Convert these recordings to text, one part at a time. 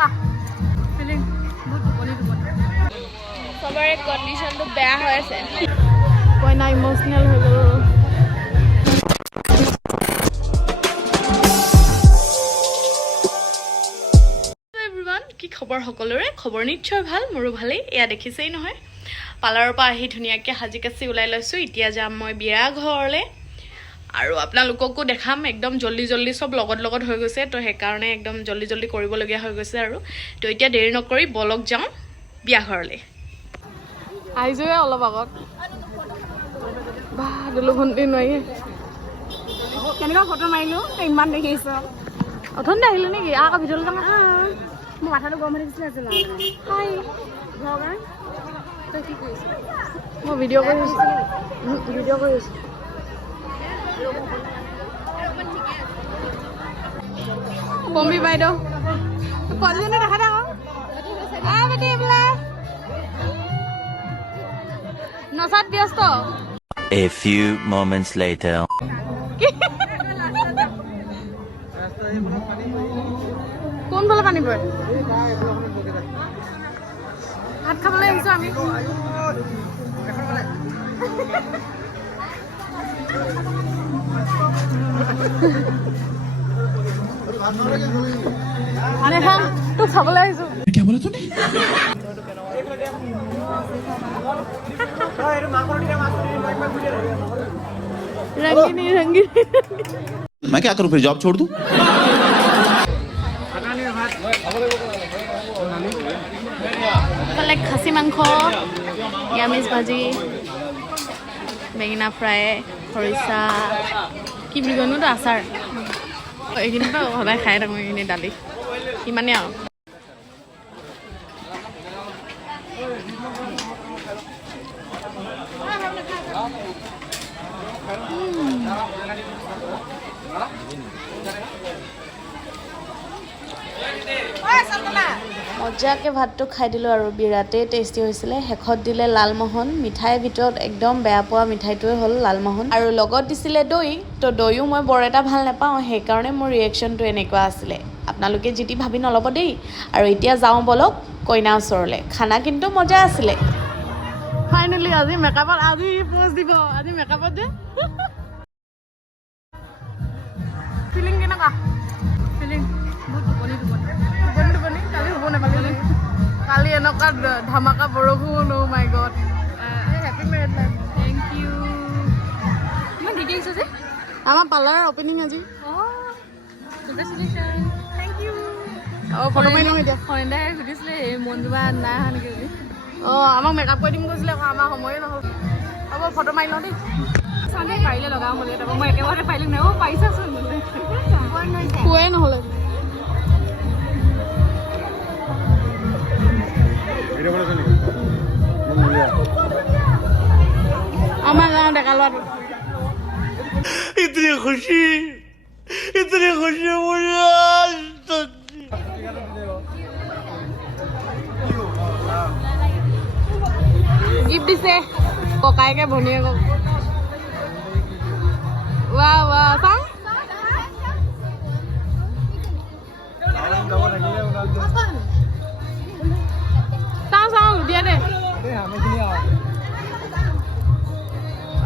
কেনেকুৱা ফিলিং? বহুত টোপনি চবৰে কণ্ডিশ্যনটো বেয়া হৈ আছে। কইনা ইম'চনেল হৈ গ'ল। কি খবৰ সকলোৰে? খবৰ নিশ্চয় ভাল, মোৰো ভালেই। এয়া দেখিছেই নহয়, পাৰ্লাৰৰ পৰা আহি ধুনীয়াকৈ সাজি কাচি ওলাই লৈছোঁ। এতিয়া যাম মই বিয়া ঘৰলৈ আৰু আপোনালোককো দেখাম। একদম জল্দি জল্দি চব লগত হৈ গৈছে, তো সেইকাৰণে একদম জল্দি কৰিবলগীয়া হৈ গৈছে আৰু। তো এতিয়া দেৰি নকৰি বলক যাওঁ বিয়া ঘৰলৈ। আহিছোঁহে অলপ আগত। বাহ দুলু ভণ্টি নোৱাৰি। কেনেকুৱা ফটো মাৰিলোঁ ইমান দেখিছ? অথনি আহিলোঁ নেকি? আকৌ ভিডিঅ'লৈ যাম। মোৰ মাথাটো গৰম হৈ থাকিছিলে। হাই ভগৱান, তই কি কৰিছ? মই ভিডিঅ' কৰি আছোঁ। পম্পী বাইদেউ পোৱালীজনী দেখা দে আকৌ। বেটি বোলে নচাত ব্যস্ত। A few moments later. কোনফালে পানী পৰে? ভাত খাবলৈ আহিছোঁ আমি। মানে খাম তোক চাবলৈ আহিছোঁ। रंगीनी मैं क्या करूं फिर जॉब छोड़ दूं? कल खासी मांस निरामिष भाजी बेঙেনা फ्राई खरिचा कि कौन तो आचार ये सदा खाए थको ये दाली इमाने और মজাকে ভাতটো খাই দিলোঁ আৰু বিৰাটেই টেষ্টি হৈছিলে। শেষত দিলে লালমোহন। মিঠাইৰ ভিতৰত একদম বেয়া পোৱা মিঠাইটোৱে হ'ল লালমোহন, আৰু লগত দিছিলে দৈ। তো দৈও মই বৰ এটা ভাল নাপাওঁ, সেইকাৰণে মোৰ ৰিয়েকশ্যনটো এনেকুৱা আছিলে। আপোনালোকে যি টি ভাবি নল'ব দেই। আৰু এতিয়া যাওঁ বলক কইনা ওচৰলৈ। খানা কিন্তু মজা আছিলে। ফাইনেলি আজি মেকআপত আজি পোজ দিব। আজি মেকআপত যে ফিলিং কেনেকুৱা? ফিলিং বহুত টোপনি কালি হ'ব নাপালে। কালি এনেকুৱা ধামাকা বৰষুণ। Oh' my god. Happy married life. Thank you. ইমান ঠিকে আহিছে যে আমাৰ পাৰ্লাৰৰ অপেনিং আজি। কংগ্ৰেচুলেশ্যন। Thank you. অঁ ফটো মাৰি লওঁ এতিয়া। ফ্ৰেণ্ডে সুধিছিলে এই মনজোবা নাই অহা নেকি বুলি। অঁ আমাক মেকআপ কৰি দিম কৈছিলে আকৌ, আমাৰ সময়ে নহ'ল। হ'ব ফটো মাৰি লওঁ দেই। চানে পাৰিলে লগাওঁ বুলি তাৰপৰা মই একেবাৰে পাৰিলোঁ নাই। অঁ পাৰিছাচোন বোলে। খোৱাই নহ'লে। আমাৰ গাঁৱৰ ডেকা ল'ৰাটো इतनी खुशी मुझे आज तक। গিফ্ট দিছে ককায়েকে ভনীয়েকক। ৱাহ ৱাহ চাওঁ দিয়া দে।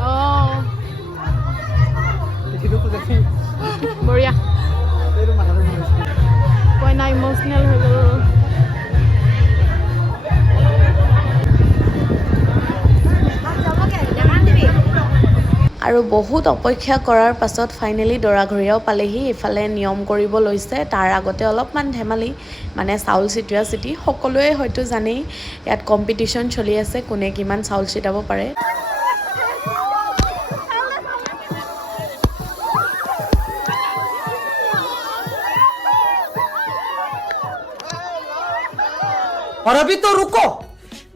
অঁ বঢ়িয়া। কইনা ইম'চনেল হৈ গ'ল। আৰু বহুত অপেক্ষা কৰাৰ পাছত ফাইনেলি দৰাঘৰীয়াও পালেহি। ইফালে নিয়ম কৰিব লৈছে, তাৰ আগতে অলপমান ধেমালি মানে চাউল চিটিওৱা চিটি। সকলোৱে হয়তো জানেই ইয়াত কম্পিটিশ্যন চলি আছে কোনে কিমান চাউল চিটাব পাৰে। और अभी तो रुको,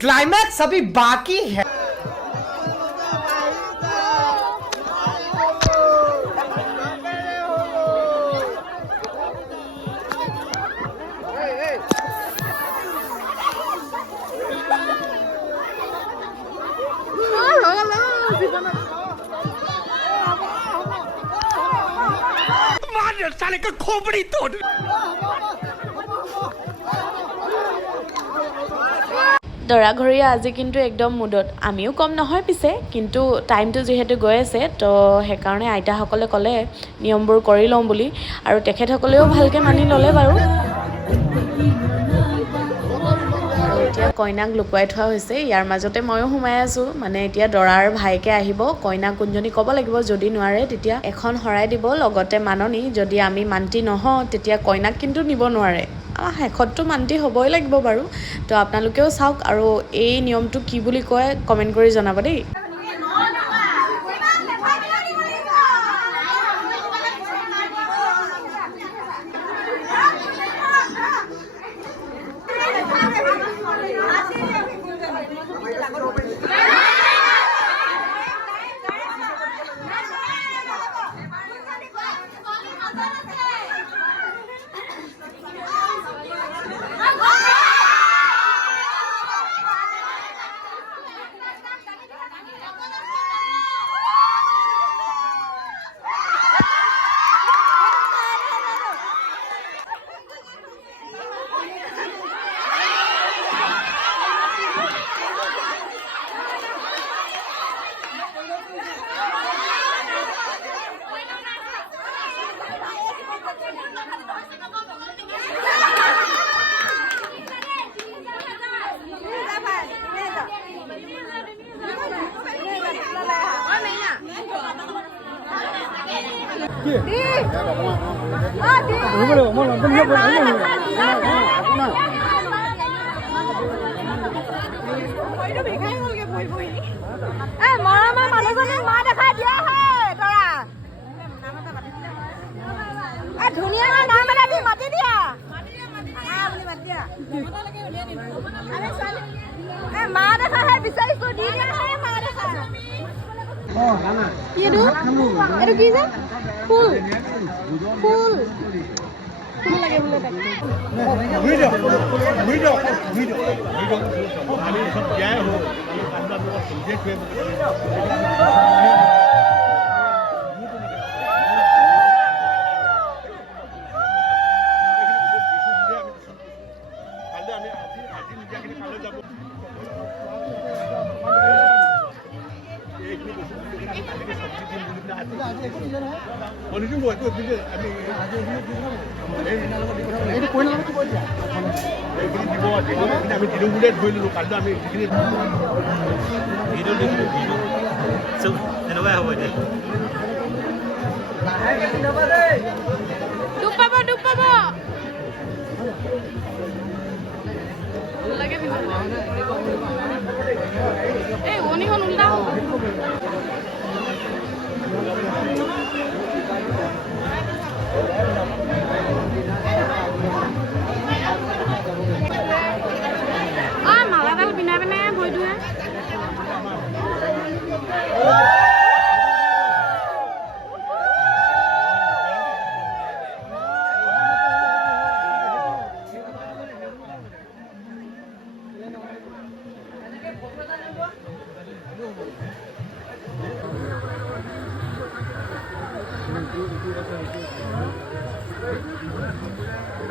क्लाइमैक्स अभी बाकी है। मार साले का खोपड़ी तोड़। দৰাঘৰীয়া আজি কিন্তু একদম মুডত আমিও কম নহয় পিছে কিন্তু টাইমটো যিহেতু গৈ আছে তো সেইকাৰণে আইতাসকলে ক'লে নিয়মবোৰ কৰি লওঁ বুলি আৰু তেখেতসকলেও ভালকৈ মানি ল'লে বাৰু আৰু এতিয়া কইনাক লুকুৱাই থোৱা হৈছে ইয়াৰ মাজতে ময়ো সোমাই আছোঁ মানে এতিয়া দৰাৰ ভাইকে আহিব কইনা কোনজনী ক'ব লাগিব যদি নোৱাৰে তেতিয়া এখন শৰাই দিব লগতে মাননি যদি আমি মান্তি নহওঁ তেতিয়া কইনাক কিন্তু নিব নোৱাৰে শেষততো মান্তি হ'বই লাগিব বাৰু তো আপোনালোকেও চাওক আৰু এই নিয়মটো কি বুলি কয় কমেণ্ট কৰি জনাব দেই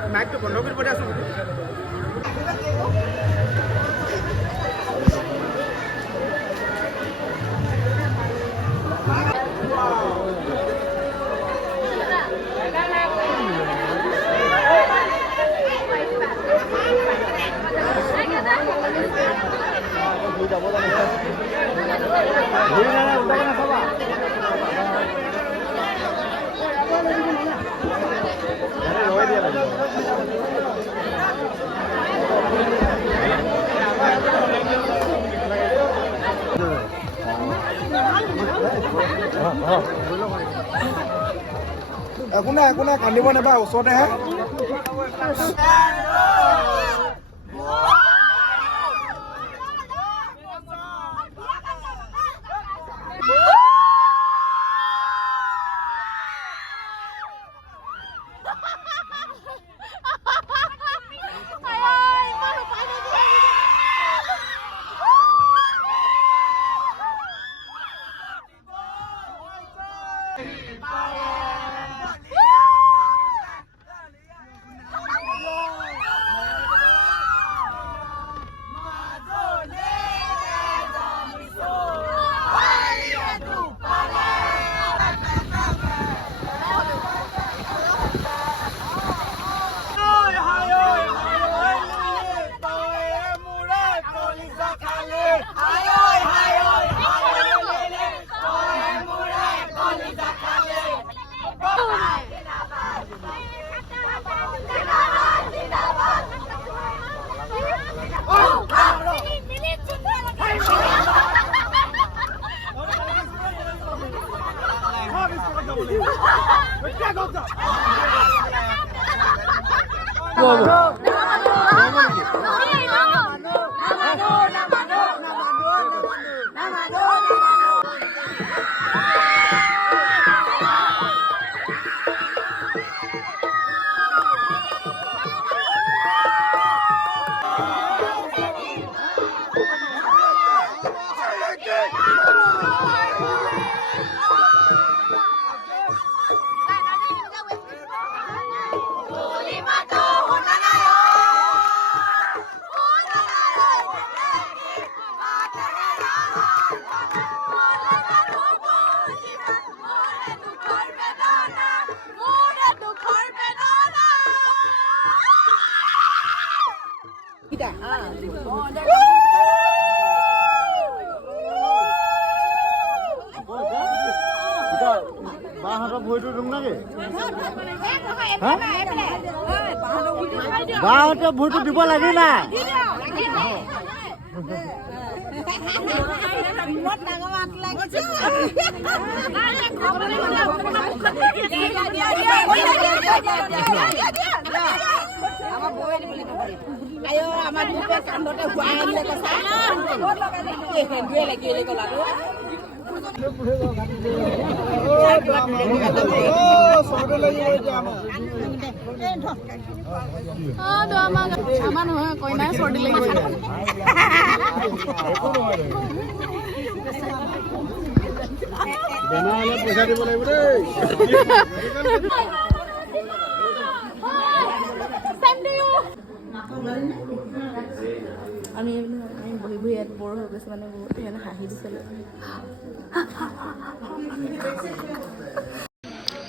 মাইকটো বন্ধ কৰিব দিয়াচোন একো নাই কান্দিব নাপায় ওচৰতেহে বাহঁতৰ ভৰিটো দিম নেকি বাহঁতৰ ভৰিটো দিব লাগে না কইনাই চৰ্দি লাগিছে পইচা দিব লাগিব দেই আমি বহি বহি ইয়াত বৰ হৈ গৈছে মানে বহুত সেইকাৰণে হাঁহি দিছিলোঁ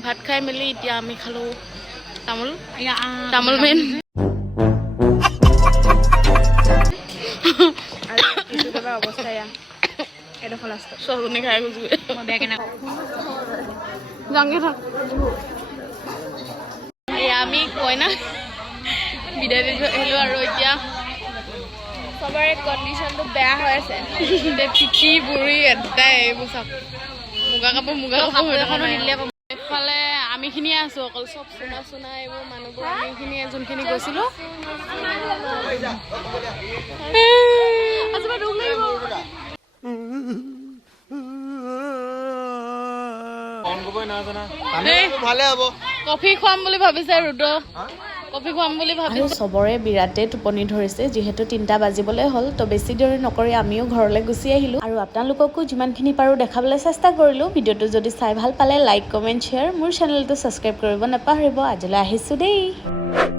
ভাত খাই মেলি এতিয়া আমি খালোঁ তামোল মেইন অৱস্থা এয়া এডোখৰ লাষ্ট চবজনী খাই গৈছোঁ বেয়াকে না যাওঁগে থাক এয়া আমি কইনা বিদায় দি আহিলোঁ আৰু এতিয়া চবৰে কণ্ডিশ্যনটো বেয়া হৈ আছে পিঠি বুঢ়ী এটাই এইবোৰ চাওক মুগা কাপোৰ এইফালে আমিখিনিয়ে আছোঁ অকল চব চুনা এইবোৰ মানুহবোৰ আমিখিনিয়ে যোনখিনি গৈছিলোঁ কফি খুৱাম বুলি ভাবিছে ৰুদ্ৰ কফি খুৱাম বুলি ভাবিছে চবৰে বিৰাটে টোপনি ধৰিছে যিহেতু 3টা বাজিবলৈ হ'ল তো বেছি দেৰি নকৰি আমিও ঘৰলৈ গুচি আহিলোঁ আৰু আপোনালোককো যিমানখিনি পাৰোঁ দেখাবলৈ চেষ্টা কৰিলোঁ ভিডিঅ'টো যদি চাই ভাল পালে লাইক কমেণ্ট শ্বেয়াৰ মোৰ চেনেলটো ছাবস্ক্ৰাইব কৰিব নাপাহৰিব আজিলৈ আহিছোঁ দেই